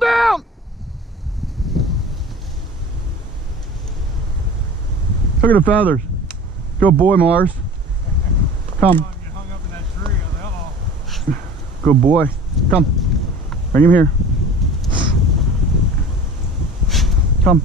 down. Look at the feathers. Good boy, Mars. Come. Get hung up in that tree. I was like, uh-oh. Good boy. Come. Bring him here. Come.